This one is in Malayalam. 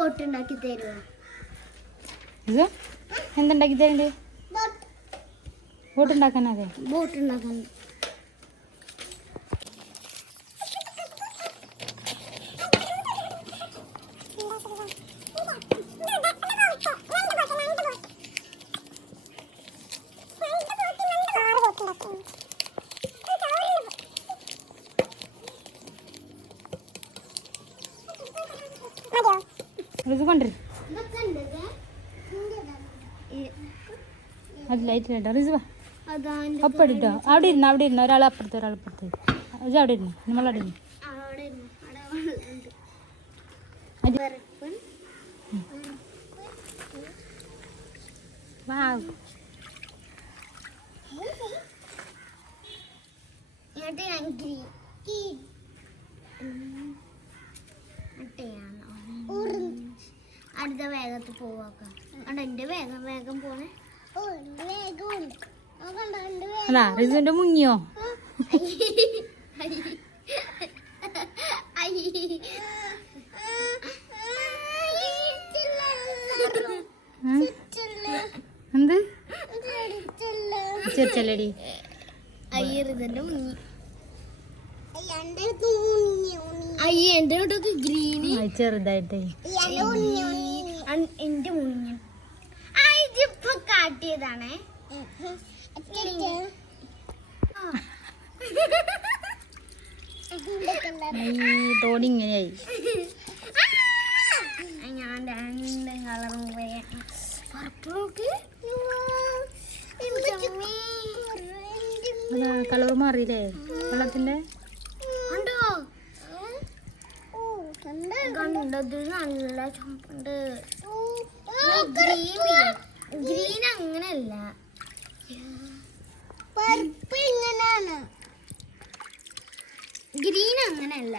ബോട്ടുണ്ടാക്കി തരുമോ? ഇത് എന്തുണ്ടാക്കി തരണ്ട്? ബോട്ടുണ്ടാക്കാൻ. അതെ, ബോട്ടുണ്ടാക്കാൻ. ഇത് കൊണ്ടുവരും. അത് ലൈറ്റിലിട്ടോ റിസുവാ. അപ്പടി ഇട്ടോ. അവിടെ ഇരുന്ന് ഒരാൾ അപ്പുറത്ത് ഒരാൾ അപ്പുറത്ത്. ഇത് അവിടെ ഇരുന്നു, നമ്മളവിടെ ഇരുന്നു. അടുത്ത വേഗത്ത് പോവാക്കാം. എന്റെ വേഗം വേഗം പോണേ. അല്ല റിസുവിന്റെ മുങ്ങിയോ? എന്ത് ചെറിച്ചല്ലടി? അയ്യറിന്റെ മുങ്ങി. എന്റെ ഗ്രീന് ചെറുതായിട്ട് എന്റെ മുങ്ങി. ഇതിപ്പോ കാട്ടിയതാണേ. തോണി ഇങ്ങനെയായി. ഞാൻ രണ്ട് കളറും കളർ മാറിയില്ലേ വെള്ളത്തിന്റെ? കണ്ടത് നല്ല ചുമപ്പുണ്ട്. ഗ്രീൻ അങ്ങനെയല്ല, ഗ്രീൻ അങ്ങനെയല്ല.